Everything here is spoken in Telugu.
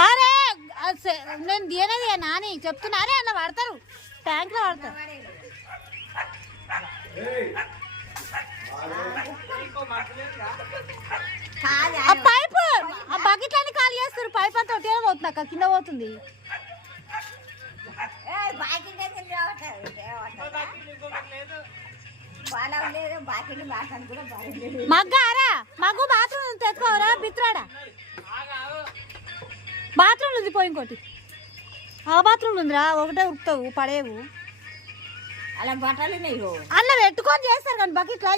అరే నేను తీయనేది నాని చెప్తున్నారే అలా వాడతారు ట్యాంక్ లో వాడతారు ఆ పైపు ఆ బకెట్ అన్ని ఖాళీ చేస్తారు పైప్ అంతా ఒట్టిగా పోతుంది అక్క కింద పోతుంది మగ్గారా మగ్గు బాత్రూమ్ తెచ్చుకోవరా బిత్రాడా బాత్రూమ్ ఉంది పోయి ఇంకోటి ఆ బాత్రూమ్ ఉందిరా ఒకటే ఉరుకుతావు పడేవు అలా బట్టలు అన్న పెట్టుకొని చేస్తారు కానీ బకెట్